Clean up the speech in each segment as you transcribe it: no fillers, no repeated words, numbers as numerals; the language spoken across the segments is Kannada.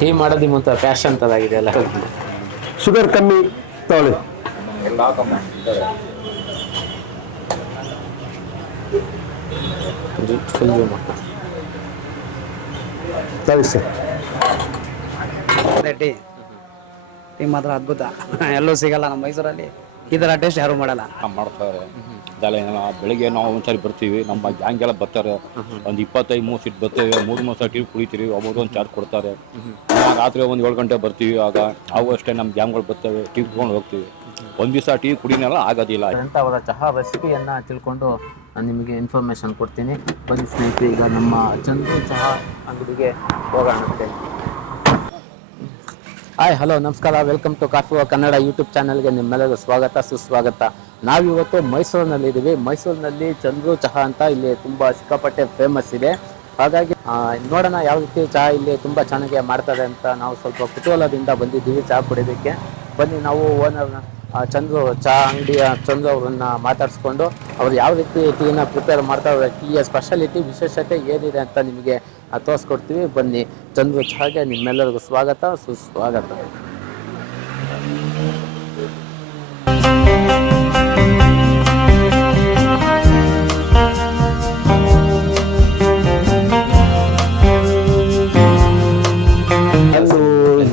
ಟೀ ಮಾಡೋದು ಮತ್ತು ಫ್ಯಾಷನ್ ಥರಾಗಿದೆ ಎಲ್ಲ. ಶುಗರ್ ಕಮ್ಮಿ ತಗೊಳ್ಳಿ. ಫುಲ್ ಸರಿ ಸರ್. ಟೀ ಟೀ ಮಾತ್ರ ಅದ್ಭುತ. ಎಲ್ಲೂ ಸಿಗಲ್ಲ ನಮ್ಮ ಮೈಸೂರಲ್ಲಿ ಈ ಥರ ಟೇಸ್ಟ್ ಯಾರು ಮಾಡಲ್ಲ. ಮಾಡ್ತಾರೆ ಬೆಳಿಗ್ಗೆ ನಾವು ಒಂದ್ಸರಿ ಬರ್ತೀವಿ, ನಮ್ಮ ಗ್ಯಾಂಗ್ ಎಲ್ಲ ಬರ್ತಾರೆ, ಒಂದು 25-30 ಸೀಟ್ ಬರ್ತೀವಿ, 3 ಸಲ ಟೀ ಕುಡಿತೀವಿ, ಒಬ್ಬರು ಒಂದು ಚಾರ್ಜ್ ಕೊಡ್ತಾರೆ. ರಾತ್ರಿ ಒಂದು 7 ಗಂಟೆ ಬರ್ತೀವಿ, ಆಗ ಅವು ಅಷ್ಟೇ ನಮ್ಮ ಗ್ಯಾಂಗ್ಗಳು ಬರ್ತವೆ, ಟೀ ಕುಡ್ಕೊಂಡು ಹೋಗ್ತೀವಿ. ಒಂದು ದಿವಸ ಟೀ ಕುಡಿನೆಲ್ಲ ಆಗೋದಿಲ್ಲ ಅಂತ ಅವರ ಚಹಾ ರೆಸಿಪಿಯನ್ನು ತಿಳ್ಕೊಂಡು ನಾನು ನಿಮಗೆ ಇನ್ಫಾರ್ಮೇಷನ್ ಕೊಡ್ತೀನಿ. ಬನ್ನಿ ಸ್ನೇಹಿತರೆ, ಈಗ ನಮ್ಮ ಚಂದ್ರು ಚಹಾ ಅಂಗಡಿಗೆ ಹೋಗೋಣಂತೆ. ಹಾಯ್, ಹಲೋ, ನಮಸ್ಕಾರ, welcome to Coffee Kannada YouTube ಚಾನಲ್ಗೆ ನಿಮ್ಮೆಲ್ಲರಿಗೂ ಸ್ವಾಗತ ಸುಸ್ವಾಗತ. ನಾವಿವತ್ತು ಮೈಸೂರಿನಲ್ಲಿದ್ದೀವಿ. ಮೈಸೂರಿನಲ್ಲಿ ಚಂದ್ರು ಚಹಾ ಅಂತ ಇಲ್ಲಿ ತುಂಬ ಸಿಕ್ಕಾಪಟ್ಟೆ ಫೇಮಸ್ ಇದೆ. ಹಾಗಾಗಿ ನೋಡೋಣ ಯಾವ ರೀತಿ ಚಹಾ ಇಲ್ಲಿ ತುಂಬ ಚೆನ್ನಾಗಿ ಮಾಡ್ತಾರೆ ಅಂತ ನಾವು ಸ್ವಲ್ಪ ಕುತೂಹಲದಿಂದ ಬಂದಿದ್ದೀವಿ ಚಹಾ ಕುಡಿಯೋದಕ್ಕೆ. ಬನ್ನಿ ನಾವು ಓನರ್ನ ಚಂದ್ರು ಚಹಾ ಅಂಗಡಿಯ ಚಂದ್ರು ಅವರನ್ನ ಮಾತಾಡಿಸ್ಕೊಂಡು ಅವ್ರು ಯಾವ ರೀತಿ ಟೀನ ಪ್ರಿಪೇರ್ ಮಾಡ್ತಾರೆ, ಟೀಯ ಸ್ಪೆಷಾಲಿಟಿ ವಿಶೇಷತೆ ಏನಿದೆ ಅಂತ ನಿಮಗೆ ತೋರಿಸ್ಕೊಡ್ತೀವಿ. ಬನ್ನಿ, ಚಂದ್ರು ಚಹಾಗೆ ನಿಮ್ಮೆಲ್ಲರಿಗೂ ಸ್ವಾಗತ ಸುಸ್ವಾಗತ.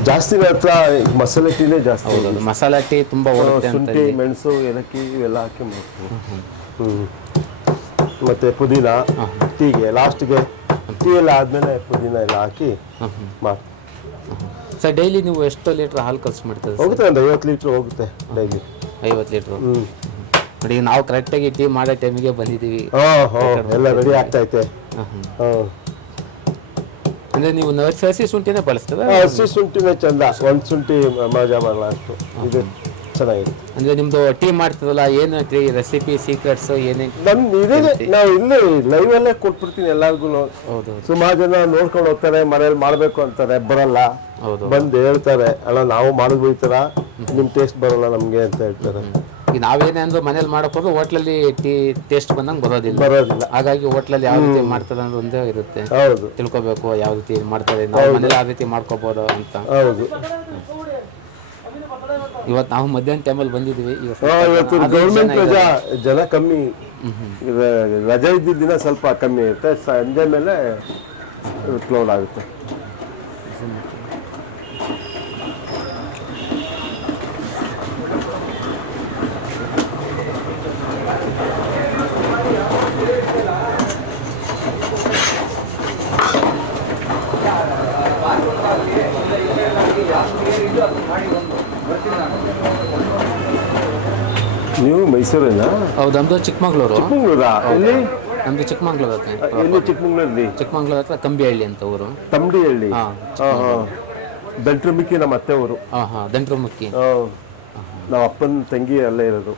ಜಾಸ್ತಿ ಹತ್ರ ಮಸಾಲೆ ಟೀನೇ ಜಾಸ್ತಿ. ಹೌದು, ಮಸಾಲೆ ಟೀ ತುಂಬ ಶುಂಠಿ, ಮೆಣಸು, ಏಲಕ್ಕಿ ಇವೆಲ್ಲ ಹಾಕಿ ಮಾಡ್ತೀವಿ. ಮತ್ತೆ ಪುದೀನ ಟೀಗೆ ಲಾಸ್ಟ್ಗೆ, ಟೀ ಎಲ್ಲ ಆದಮೇಲೆ ಪುದೀನ ಎಲ್ಲ ಹಾಕಿ ಮಾಡಿ. ಸರ್, ಡೈಲಿ ನೀವು ಎಷ್ಟು ಲೀಟ್ರ್ ಹಾಲು ಖರ್ಚು ಮಾಡ್ತೀರಿ? ಹೋಗುತ್ತೆ, ಒಂದು 50 ಲೀಟ್ರ್ ಹೋಗುತ್ತೆ ಡೈಲಿ. 50 ಲೀಟ್ರು. ನೋಡಿ, ನಾವು ಕರೆಕ್ಟಾಗಿ ಟೀ ಮಾಡೋ ಟೈಮಿಗೆ ಬಂದಿದ್ದೀವಿ. ಎಲ್ಲ ರೆಡಿ ಆಗ್ತೈತೆ. ಅಂದರೆ ನೀವು ಹಸಿ ಶುಂಠಿನೇ ಬಳಸ್ತೇವೆ? ಹಸಿ ಶುಂಠಿನೇ ಚಂದ, ಒಂದು ಶುಂಠಿ ಮಜಾ ಮಾಡಲ್ಲ ಅಷ್ಟು, ಇದು ಚೆನ್ನಾಗಿದೆ. ಅಂದರೆ ನಿಮ್ಮದು ಟೀ ಮಾಡ್ತಿರಲ್ಲ, ಏನು ಟೀ ರೆಸಿಪಿ ಸೀಕ್ರೆಟ್ಸ್ ಏನೇನು? ನಮ್ದು ಇದೇ, ನಾವು ಇಲ್ಲೇ ಲೈವಲ್ಲೇ ಕೊಟ್ಬಿಡ್ತೀನಿ ಎಲ್ಲರಿಗೂ. ಹೌದು, ಸುಮಾರು ಜನ ನೋಡ್ಕೊಂಡು ಹೋಗ್ತಾರೆ, ಮನೇಲಿ ಮಾಡಬೇಕು ಅಂತಾರೆ, ಬರಲ್ಲ. ಬಂದು ಹೇಳ್ತಾರೆ, ಅಲ್ಲ ನಾವು ಮಾಡಿದ್ವಿ ಈ ಥರ, ನಿಮ್ಮ ಟೇಸ್ಟ್ ಬರೋಲ್ಲ ನಮಗೆ ಅಂತ ಹೇಳ್ತಾರೆ. ಈಗ ನಾವೇನೇ ಅಂದ್ರೂ ಮನೇಲಿ ಮಾಡೋಕ್ಕೋದ್ರೆ ಹೋಟ್ಲಲ್ಲಿ ಟೀ ಟೇಸ್ಟ್ ಬಂದಂಗೆ ಬರೋದಿಲ್ಲ. ಹಾಗಾಗಿ ಹೋಟ್ಲಲ್ಲಿ ಯಾವ ರೀತಿ ಮಾಡ್ತಾರೆ ಅಂದ್ರೆ ಒಂದೇ ಇರುತ್ತೆ. ಹೌದು, ತಿಳ್ಕೊಬೇಕು ಯಾವ ರೀತಿ ಮಾಡ್ತಾರೆ, ನಾವು ಮನೇಲಿ ಆ ರೀತಿ ಮಾಡ್ಕೋಬೋದು ಅಂತ. ಹೌದು. ಇವತ್ತು ನಾವು ಮಧ್ಯಾಹ್ನ ಟೈಮಲ್ಲಿ ಬಂದಿದ್ವಿ. ಇವತ್ತು ಗೌರ್ಮೆಂಟ್ ರಜಾ, ಜನ ಕಮ್ಮಿ. ರಜೆ ಇದ್ದಿದ್ದ ದಿನ ಸ್ವಲ್ಪ ಕಮ್ಮಿ ಇರುತ್ತೆ, ಸಂಜೆ ಮೇಲೆ ಕ್ಲೋಡ್ ಆಗುತ್ತೆ. ನೀವು ಮೈಸೂರಿನ? ಹೌದು, ನಮ್ದು ಚಿಕ್ಕಮಗಳೂರು. ಚಿಕ್ಕಮಗಳೂರಾ? ಎಲ್ಲಿ? ನಮ್ದು ಚಿಕ್ಕಮಗಳೂರು ಹತ್ರ. ಎಲ್ಲಿ ಚಿಕ್ಕಮಗಳೂರಲ್ಲಿ? ಚಿಕ್ಕಮಗಳೂರು ಹತ್ರ ತಂಬಿಹಳ್ಳಿ ಅಂತ ಊರು. ತಂಬಿಹಳ್ಳಿ? ದಂಟ್ರಮುಕ್ಕಿ ನಮ್ಮ ಅತ್ತೆ ಊರು. ದಂಟ್ರಮುಕ್ಕಿ. ನಮ್ಮ ಅಪ್ಪನ ತಂಗಿ ಅಲ್ಲೇ ಇರೋದು.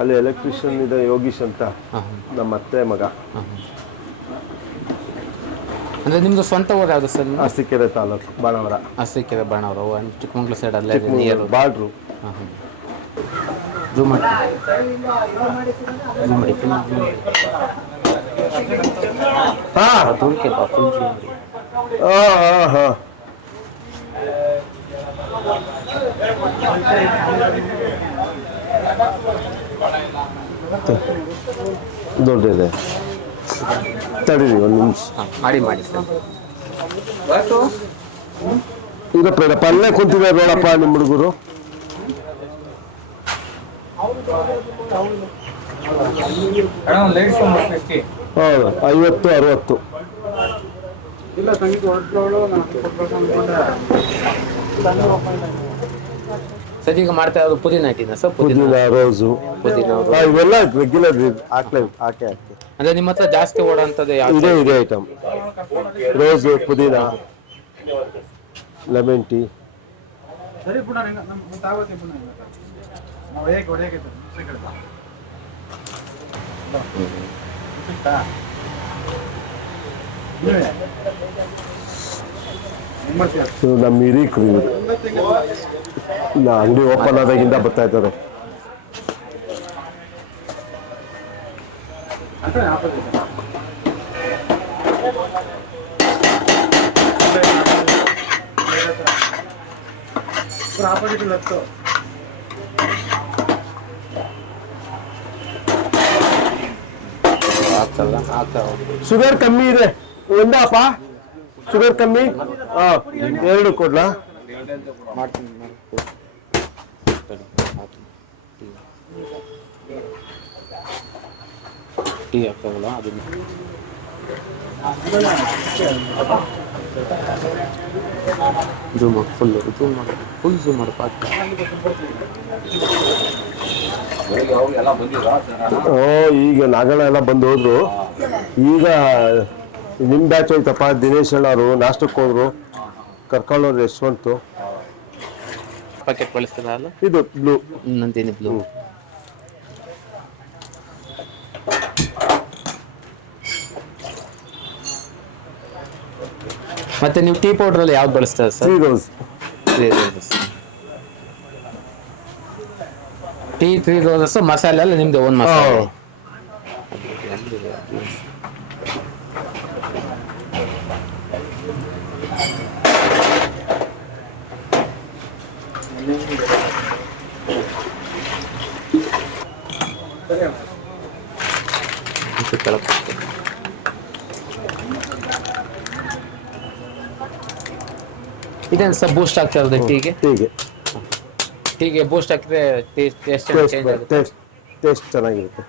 ಅಲ್ಲಿ ಎಲೆಕ್ಟ್ರಿಷಿಯನ್ ಇದೆ, ಯೋಗೀಶ್ ಅಂತ, ನಮ್ಮ ಅತ್ತೆ ಮಗ. ಅಂದರೆ ನಿಮ್ಮದು ಸ್ವಂತ ಊರು ಯಾವುದು ಸರ್? ಅರಸೀಕೆರೆ ತಾಲೂಕು, ಬಾಣಾವರ. ಅರಸೀಕೆರೆ, ಬಾಣಾವರ, ಚಿಕ್ಕಮಗಳೂರು ಸೈಡ್ ಅಲ್ಲೇ ನಿಯರ್ ಬಾರ್ಡ್ರು. ಜೂಮ್ ಮಾಡಿ. ದೊಡ್ಡದಿದೆ, ತಡೀರಿ ಒಂದು ನಿಮಿಷ. ಮಾಡಿ ಸರ್. ಇದಪ್ಪ ಅಲ್ಲೇ ಕುಂತಿದ್ದಾರೆ ನೋಡಪ್ಪ ನಿಮ್ಮ ಹುಡುಗರು. ಹೌದು, 50-60. ಸರ್, ಈಗ ಮಾಡ್ತಾ ಇರೋದು ಪುದೀನ ಟೀನಾ ಸರ್? ಪುದೀನ, ರೋಸು, ಇವೆಲ್ಲ ರೆಗ್ಯುಲರ್ ಹಾಕಿ. ಅಂದರೆ ನಿಮ್ಮ ಹತ್ರ ಜಾಸ್ತಿ ಓಡೋಂಥದ್ದು ಯಾವುದು? ಇದೆ ಐಟಮ್, ರೋಸು, ಪುದೀನ, ಲೆಮನ್ ಟೀ. ನಮ್ಮ ಹಿರೀಕರು ಅಂಗಡಿ ಓಪನ್ ಆದಾಗಿಂದ ಬರ್ತಾ ಇದ್ದಾರೆ. ಶುಗರ್ ಕಮ್ಮಿ ಇದೆ ಒಂದಪ್ಪ ಶುಗರ್ ಕಮ್ಮಿ ಎರಡು ಕೊಡ್ಲಾ ಮಾಡ್ತೀನಿ ಟೀ ಹಾಕೋಲ್ಲ ಅದನ್ನು ಝೂಮ್ ಮಾಡಿ ಫುಲ್ ಝೂಮ್ ಮಾಡಿ ಈಗ ನಾಗಣ್ಣ ಎಲ್ಲ ಬಂದು ಹೋದ್ರು. ಈಗ ನಿಮ್ ಬ್ಯಾಚ್ ಹೋಯ್ತಪ್ಪ, ದಿನೇಶ್ ಅಣ್ಣವರು ನಾಷ್ಟಕ್ಕೆ ಹೋದ್ರು, ಕರ್ಕೊಳ್ಳೋರು ಯಶವಂತು. ಪ್ಯಾಕೆಟ್ ಬಳಸ್ತಾರಲ್ಲ ಇದು ಬ್ಲೂ ನಂದಿನಿ ಬ್ಲೂ. ಮತ್ತೆ ನೀವು ಟೀ ಪೌಡರ್ ಅಲ್ಲಿ ಯಾವ್ದು ಬಳಸ್ತಾರೆ sir? 3 rose. 3 roses tea 3 roses. ಮಸಾಲೆ ಅಲ್ಲ ನಿಮ್ದು ಓನ್ ಮಸಾಲೆ? ಇದೇನು ಸರ್ ಬೂಸ್ಟ್ ಆಗ್ತಾ ಇರೋದು ಟೀಗೆ? ಟೀಗೆ ಬೂಸ್ಟ್ ಹಾಕಿದ್ರೆ ಟೇಸ್ಟ್ ಚೆನ್ನಾಗಿರುತ್ತೆ.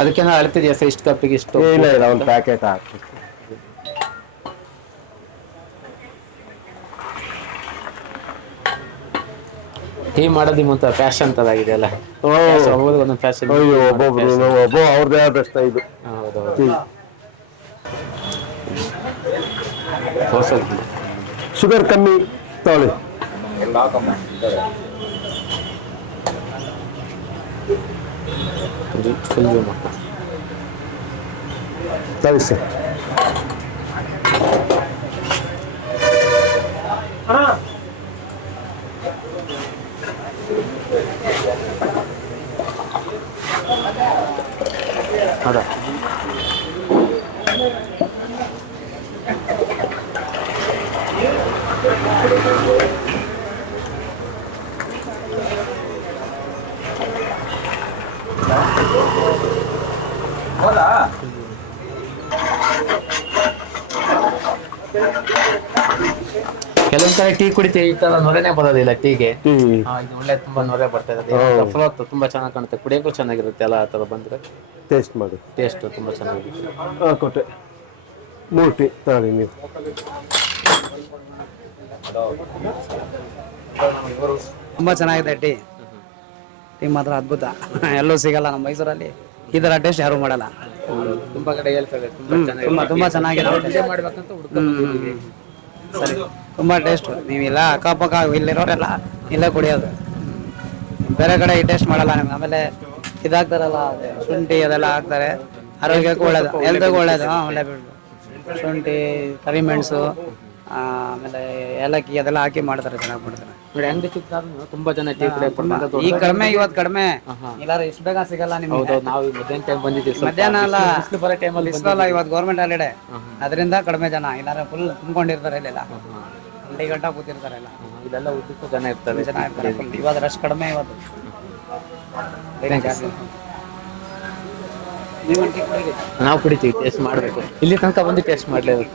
ಅದಕ್ಕೇನೋ ಅಳತಿದೆಯಾ ಸರ್? ಇಷ್ಟು ಕಪ್ಪಿಗೆ ಇಷ್ಟು? ಇಲ್ಲ ಒಂದು ಪ್ಯಾಕೆಟ್ ಹಾಕಿ. ಟೀ ಮಾಡೋದು ಮುಂತ ಫ್ಯಾಷನ್ ತರ ಆಗಿದೆ ಅಲ್ಲ? ಒಂದೊಂದು ಫ್ಯಾಷನ್. ಒಬ್ಬ ಅವ್ರದ್ದೇ ಆದಷ್ಟ ಇದು. ಶುಗರ್ ಕಮ್ಮಿ ತಗೊಳ್ಳಿ. ಸರಿ ಸರ್. ಹೌದಾ? ಕೆಲವೊಂದ್ ಕಡೆ ಟೀ ಕುಡಿತೀವಿ, ಈ ತರ ನೊರೆನೇ ಬರೋದಿಲ್ಲ ಟೀಗೆ. ಇದು ಒಳ್ಳೆ ತುಂಬಾ ನೊರೆ ಬರ್ತಾ ಇದೆ, ತುಂಬಾ ಚೆನ್ನಾಗಿ ಕಾಣುತ್ತೆ, ಕುಡಿಯೋಕ್ಕೂ ಚೆನ್ನಾಗಿರುತ್ತೆ ಎಲ್ಲ. ಆ ತರ ಬಂದ್ರೆ ಟೇಸ್ಟ್ ಮಾಡಿ. ಟೇಸ್ಟ್ ತುಂಬಾ ಚೆನ್ನಾಗಿರುತ್ತೆ. ಕೊಟ್ಟೆ 3 ಟೀ ತಗೊಳ್ಳಿ ನೀವು. ತುಂಬಾ ಚೆನ್ನಾಗಿದೆ ಟೀ. ಟೀ ಮಾತ್ರ ಅದ್ಭುತ. ಎಲ್ಲೂ ಸಿಗಲ್ಲ ನಮ್ಮ ಮೈಸೂರಲ್ಲಿ ಈ ತರ ಟೇಸ್ಟ್ ಯಾರು ಮಾಡಲ್ಲ. ತುಂಬಾ ಕಡೆ ಹೇಳ್ತಾರೆ ತುಂಬಾ ಚೆನ್ನಾಗಿದೆ. ಮಾಡ್ಬೇಕಂತ ಹುಡ್ಕೊಂಡು ಸರಿ, ತುಂಬಾ ಟೇಸ್ಟ್. ನೀವಿಲ್ಲ ಅಕ್ಕಪಕ್ಕ ಇಲ್ಲಿರೋರೆಲ್ಲ ಇಲ್ಲೇ ಕುಡಿಯೋದು, ಬೇರೆ ಕಡೆ ಈ ಟೇಸ್ಟ್ ಮಾಡಲ್ಲ ನಿಮ್ಗೆ. ಆಮೇಲೆ ಇದಾಗ್ತಾರಲ್ಲ ಶುಂಠಿ ಅದೆಲ್ಲ ಹಾಕ್ತಾರೆ, ಆರೋಗ್ಯಕ್ಕೂ ಒಳ್ಳೇದು, ಹೆಲ್ತ್ಗೂ ಒಳ್ಳೇದು. ಒಳ್ಳೆ ಶುಂಠಿ, ಕರಿಮೆಣಸು, ಆಮೇಲೆ ಏಲಕ್ಕಿ ಅದೆಲ್ಲ ಹಾಕಿ ಮಾಡ್ತಾರೆ, ಚೆನ್ನಾಗಿ ಮಾಡ್ತಾರೆ. ತುಂಬಾ ಜನ ಟೀ ಕುಡಿಯೋಕೆ ಈಗ ಕಡಿಮೆ, ಇವತ್ತು ಕಡಿಮೆ, ಇಲ್ಲಾರ ಇಷ್ಟು ಬೇಗ ಸಿಗಲ್ಲ ನಿಮ್ಗೆ. ನಾವು ಮಧ್ಯಾಹ್ನ ಟೈಮ್ ಬಂದಿದ್ದೀವಿ, ಮಧ್ಯಾಹ್ನ ಅಲ್ಲ ಬರೋ ಟೈಮಲ್ಲಿ ಬಿಸಿಲಲ್ಲ, ಇವತ್ತು ಗೌರ್ಮೆಂಟ್ ಹಾಲಿಡೇ, ಅದರಿಂದ ಕಡಿಮೆ ಜನ. ಇಲ್ಲಾರ ಫುಲ್ ತುಂಬ್ಕೊಂಡಿರ್ತಾರೆ, ಇಲ್ಲೆಲ್ಲ 2 ಗಂಟೆ ಕೂತಿರ್ತಾರೆ ಎಲ್ಲ. ಇದೆಲ್ಲ ಉದ್ದಕ್ಕೂ ಜನ ಇರ್ತಾರೆ. ಫುಲ್ ಇವತ್ತು ರಶ್ ಕಡಿಮೆ. ಇವತ್ತು ನಾವು ಕುಡಿತೀವಿ, ಟೇಸ್ಟ್ ಮಾಡಬೇಕು. ಇಲ್ಲಿ ತನಕ ಬಂದು ಟೇಸ್ಟ್ ಮಾಡ್ತೀವಿ.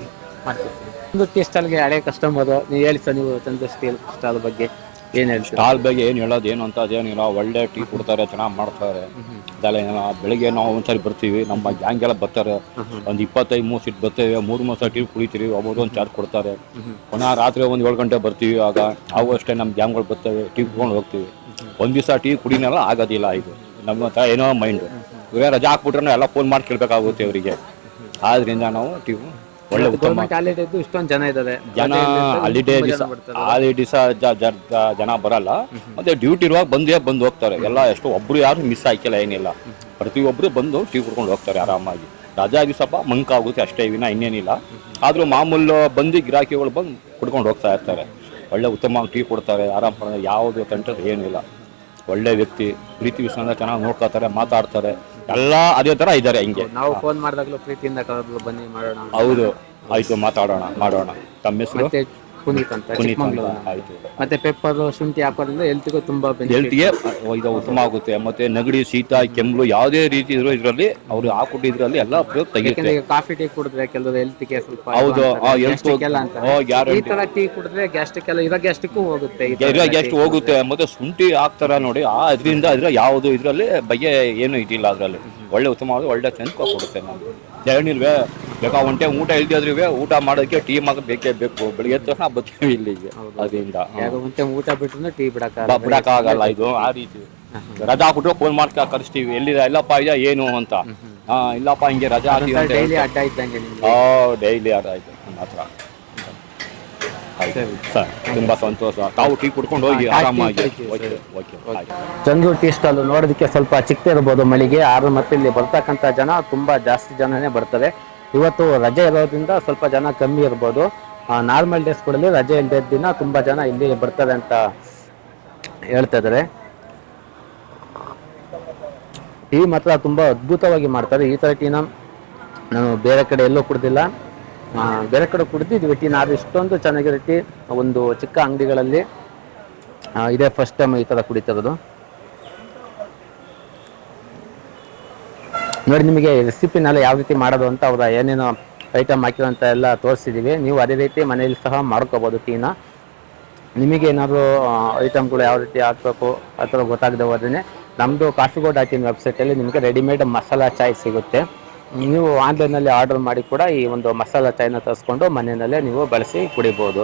ಒಂದು ಟೀ ಸ್ಟಾಲ್ಗೆ ಹಳೆ ಕಸ್ಟಮರ್ ನೀವು ಹೇಳಿ ಸರ್, ನೀವು ತಂದ ಸ್ಟಾಲ್ ಬಗ್ಗೆ ಏನು ಹೇಳ್ತೀವಿ? ಸ್ಟಾಲ್ ಬಗ್ಗೆ ಏನು ಹೇಳೋದು ಏನು ಅಂತ ಅದೇನಿಲ್ಲ, ಒಳ್ಳೆ ಟೀ ಕೊಡ್ತಾರೆ, ಚೆನ್ನಾಗಿ ಮಾಡ್ತಾರೆ. ಅದೆಲ್ಲ ಏನಿಲ್ಲ, ಬೆಳಿಗ್ಗೆ ನಾವು ಒಂದ್ಸರಿ ಬರ್ತೀವಿ, ನಮ್ಮ ಗ್ಯಾಂಗ್ ಎಲ್ಲ ಬರ್ತಾರೆ, ಒಂದು 25-30 ಸೀಟ್ ಬರ್ತೇವೆ, 3 ಟೀ ಕುಡಿತೀವಿ, ಒಬ್ಬರು ಒಂದು ಚಾರ್ಜ್ ಕೊಡ್ತಾರೆ. ಪುನಃ ರಾತ್ರಿ ಒಂದು 7 ಗಂಟೆ ಬರ್ತೀವಿ, ಆಗ ಅವು ಅಷ್ಟೇ ನಮ್ಮ ಗ್ಯಾಂಗ್ಗಳು ಬರ್ತೇವೆ, ಟೀ ಕುಡ್ಕೊಂಡು ಹೋಗ್ತೀವಿ. ಒಂದು ದಿವಸ ಟೀ ಕುಡಿನೆಲ್ಲ ಆಗೋದಿಲ್ಲ. ಇದು ನಮ್ಮ ಹತ್ರ ಏನೋ ಮೈಂಡು, ಇವರೇ ರಜಾ ಹಾಕ್ಬಿಟ್ರೆ ಎಲ್ಲ ಫೋನ್ ಮಾಡಿ ಕೇಳಬೇಕಾಗುತ್ತೆ ಅವರಿಗೆ. ಆದ್ದರಿಂದ ನಾವು ಟೀ ಒಳ್ಳೆ ಉತ್ತಮ. ಇಷ್ಟೊಂದು ಜನ ಇದ್ದಾರೆ, ಹಾಲಿಡೇ ದಿವಸ ಜನ ಬರಲ್ಲ, ಮತ್ತೆ ಡ್ಯೂಟಿ ಇರುವಾಗ ಬಂದು ಹೋಗ್ತಾರೆ ಎಲ್ಲ. ಎಷ್ಟೋ ಒಬ್ರು ಯಾರು ಮಿಸ್ ಆಯ್ಕಿಲ್ಲ, ಏನಿಲ್ಲ, ಪ್ರತಿಯೊಬ್ಬರು ಬಂದು ಟೀ ಕುಡ್ಕೊಂಡು ಹೋಗ್ತಾರೆ ಆರಾಮಾಗಿ. ರಜಾ ದಿವಸಪ್ಪ ಮಂಕಾಗುತ್ತೆ ಅಷ್ಟೇ, ವಿನ ಇನ್ನೇನಿಲ್ಲ. ಆದರೂ ಮಾಮೂಲು ಬಂದು ಗಿರಾಕಿಗಳು ಬಂದು ಕುಡ್ಕೊಂಡು ಹೋಗ್ತಾ ಇರ್ತಾರೆ. ಒಳ್ಳೆ ಉತ್ತಮ ಟೀ ಕೊಡ್ತಾರೆ, ಆರಾಮ, ಯಾವುದು ತಂಟದ್ದು ಏನಿಲ್ಲ. ಒಳ್ಳೆ ವ್ಯಕ್ತಿ, ಪ್ರೀತಿ ವಿಷಯದಿಂದ ಚೆನ್ನಾಗಿ ನೋಡ್ಕೊತಾರೆ, ಮಾತಾಡ್ತಾರೆ. ಎಲ್ಲ ಅದೇ ತರ ಇದ್ದಾರೆ ಹಿಂಗೆ. ನಾವು ಫೋನ್ ಮಾಡಿದಾಗಲೂ ಪ್ರೀತಿಯಿಂದ ಕರೆದ್ರು ಬನ್ನಿ ಮಾಡೋಣ. ಹೌದು, ಆಯ್ತು, ಮಾತಾಡೋಣ, ಮಾಡೋಣ. ತಮ್ಮ ಹೆಸರು? ಮತ್ತೆ ಪುನೀತ್ ಅಂತ ಪುನೀತ್ ಚಿಕ್ಕಮಂಗ್ಳೂರು. ಅಂತ. ಆಯ್ತು. ಮತ್ತೆ ಪೆಪ್ಪರ್ ಶುಂಠಿ ಹಾಕೋದ್ರಿಂದ ಹೆಲ್ತ್ಗೂ ತುಂಬಾ ಬೆನಿಫಿಟ್. ಹೆಲ್ತ್ಗೆ ಇದು ಉತ್ತಮ ಆಗುತ್ತೆ. ಮತ್ತೆ ನೆಗಡಿ, ಶೀತ, ಕೆಮ್ಮು ಯಾವುದೇ ರೀತಿ ಇದ್ರು ಇದರಲ್ಲಿ ಅವ್ರು ಹಾಕೊಟ್ಟು ಇದ್ರಲ್ಲಿ ಎಲ್ಲ ಉಪಯೋಗ ತೆಗೆಯುತ್ತೆ. ಯಾಕಂದ್ರೆ ಈಗ ಕಾಫಿ ಟೀ ಕುಡಿದ್ರೆ ಕೆಲವರು ಹೆಲ್ತ್ಗೆ ಸ್ವಲ್ಪ ಹೌದು, ಗ್ಯಾಸ್ಟ್ರಿಕ್ ಎಲ್ಲ ಅಂತ. ಈ ಗ್ಯಾರಂಟಿ. ತರ ಟೀ ಕುಡಿದ್ರೆ ಗ್ಯಾಸ್ಟ್ರಿಕ್ ಎಲ್ಲ ಇರೋ ಗ್ಯಾಸ್ಟ್ರಿಕ್ ಹೋಗುತ್ತೆ. ಎಷ್ಟು ಹೋಗುತ್ತೆ. ಮತ್ತೆ ಶುಂಠಿ ಹಾಕ್ತಾರ ನೋಡಿ, ಅದರಿಂದ ಯಾವುದು ಇದರಲ್ಲಿ ಬಗ್ಗೆ ಏನು ಇದಿಲ್ಲ. ಅದರಲ್ಲಿ ಒಳ್ಳೆ ಉತ್ತಮವಾದ ಒಳ್ಳೆ ಚೆಂದ ಕೊಡುತ್ತೆ. ನಾವು ಏನಿಲ್ವೇ ಬೇಕಾ ಒಂಟೆ ಊಟ ಇಲ್ದಿದ್ರೂ ಊಟ ಮಾಡೋದಕ್ಕೆ ಟೀ ಬೇಕೇ ಬೇಕು. ಬೆಳಿಗ್ಗೆ ತಕ್ಷಣ ಬರ್ತೀವಿ ಇಲ್ಲಿಗೆ. ಅದರಿಂದ ಮತ್ತೆ ಊಟ ಬಿಟ್ರು ಟೀ ಬಿಡಕ್ಕಾಗಲ್ಲ. ಇದು ಆ ರೀತಿ ರಜಾ ಹಾಕ್ಬಿಟ್ಟು ಫೋನ್ ಮಾಡ್ತಾ ಕರೆಸ್ತೀವಿ. ಎಲ್ಲಿದ ಇಲ್ಲಪ್ಪ ಇದೆಯಾ ಏನು ಅಂತ. ಇಲ್ಲಪ್ಪ ಹಿಂಗೆ ರಜಾ ಹಾಕಿ ಅಂತ ಡೈಲಿ ಅಡ್ಡ ಇದ್ದಂಗೆ ನಿಮ್ಗೆ. ಡೈಲಿ ಆಯ್ತು ನನ್ನ ಹತ್ರ. ಸರ್ ತುಂಬಾ ಸಂತೋಷ. ತಾವು ಟೀ ಕುಡ್ಕೊಂಡು ಹೋಗಿ ಆರಾಮಾಗಿ. ಓಕೆ ಓಕೆ ಆಯ್ತು. ಚಂದ್ರು ಟೀ ಸ್ಟಾಲ್ ನೋಡೋದಕ್ಕೆ ಸ್ವಲ್ಪ ಚಿಕ್ಕ ಇರ್ಬೋದು ಮಳಿಗೆ, ಆದ್ರೆ ಮತ್ತೆ ಇಲ್ಲಿ ಬರ್ತಕ್ಕಂಥ ಜನ ತುಂಬಾ ಜಾಸ್ತಿ ಜನನೇ ಬರ್ತಾರೆ. ಇವತ್ತು ರಜೆ ಇರೋದ್ರಿಂದ ಸ್ವಲ್ಪ ಜನ ಕಮ್ಮಿ ಇರ್ಬೋದು. ನಾರ್ಮಲ್ ಡೇಸ್ ಕೂಡಲಿ ರಜೆ ಇಲ್ಲದ ದಿನ ತುಂಬಾ ಜನ ಇಲ್ಲಿ ಬರ್ತಾರೆ ಅಂತ ಹೇಳ್ತಾ ಇದ್ದಾರೆ. ಟೀ ಮಾತ್ರ ತುಂಬಾ ಅದ್ಭುತವಾಗಿ ಮಾಡ್ತಾರೆ. ಈ ತರ ಟೀನ ನಾನು ಬೇರೆ ಕಡೆ ಎಲ್ಲೂ ಕುಡ್ದಿಲ್ಲ. ಬೇರೆ ಕಡೆ ಕುಡ್ದಿದ್ವಿ ಟೀ, ಆದ್ರೆ ಇಷ್ಟೊಂದು ಚೆನ್ನಾಗಿರೋ ಟೀ ಒಂದು ಚಿಕ್ಕ ಅಂಗಡಿಗಳಲ್ಲಿ ಇದೇ ಫಸ್ಟ್ ಟೈಮ್ ಈ ತರ ಕುಡಿತಿರೋದು. ನೋಡಿ, ನಿಮಗೆ ರೆಸಿಪಿನೆಲ್ಲ ಯಾವ ರೀತಿ ಮಾಡೋದು ಅಂತ ಅವರ ಏನೇನು ಐಟಮ್ ಹಾಕಿರೋ ಅಂತ ಎಲ್ಲ ತೋರಿಸಿದ್ದೀವಿ. ನೀವು ಅದೇ ರೀತಿ ಮನೆಯಲ್ಲಿ ಸಹ ಮಾಡ್ಕೋಬೋದು ಟೀನ. ನಿಮಗೆ ಏನಾದರೂ ಐಟಮ್ಗಳು ಯಾವ ರೀತಿ ಹಾಕಬೇಕು ಆ ಥರ ಗೊತ್ತಾಗದೆ ಹೋದ್ರೆ ನಮ್ಮದು ಕಾಫಿಗೋ.in ವೆಬ್ಸೈಟಲ್ಲಿ ನಿಮಗೆ ರೆಡಿಮೇಡ್ ಮಸಾಲಾ ಚಾಯ್ ಸಿಗುತ್ತೆ. ನೀವು ಆನ್ಲೈನಲ್ಲಿ ಆರ್ಡರ್ ಮಾಡಿ ಕೂಡ ಈ ಒಂದು ಮಸಾಲಾ ಚಾಯ್ನ ತರಿಸ್ಕೊಂಡು ಮನೆಯಲ್ಲೇ ನೀವು ಬಳಸಿ ಕುಡಿಬೋದು.